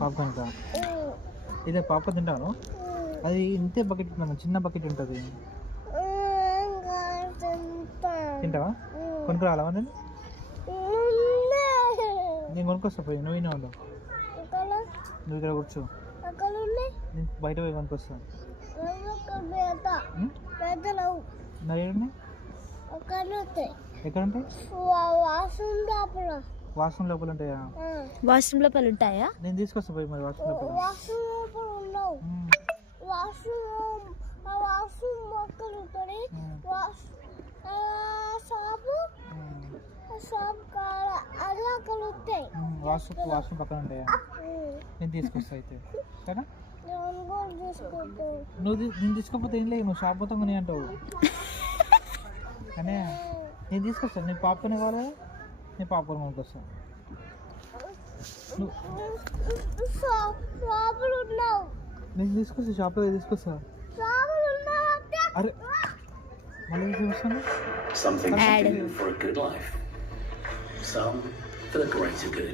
Popcorn కా ఇదే popcorn తింటాను. అది ఇంతే బకెట్ ఉంటుంది, చిన్న బకెట్ ఉంటుంది. తింటావా? కొనుక్కురావాలా నేను? నేను కొనుక్కొస్తా పోయి, నువ్వు అయినా ఉండవు. నువ్వు ఇక్కడ కూర్చో, నేను బయట పోయి కొనుక్కొస్తా. ఎక్కడ ఉంటాయి? వాష్రూమ్ లోపల ఉంటాయా? వాష్రూమ్ లోపల ఉంటాయా? నేను తీసుకొస్తా పోయి మరి వాష్రూమ్ లోపల. వాష్రూమ్ పక్కన ఉంటాయా? నేను తీసుకొస్తా అయితే, సరే? నేను తీసుకోకపోతే ఏం లేదు, నువ్వు షాప్ మొత్తం కొని అంటావు. కానీ నేను తీసుకొస్తాను. నేను పాప్కార్న్ కావాలి, నేను పాప్కార్న్ కొనుక్కొస్తాను. నేను తీసుకొస్తా, షాప్లో తీసుకొస్తా. అరే మళ్ళీ తీసుకొస్తాను. Something to do for a good life, some for the greater good.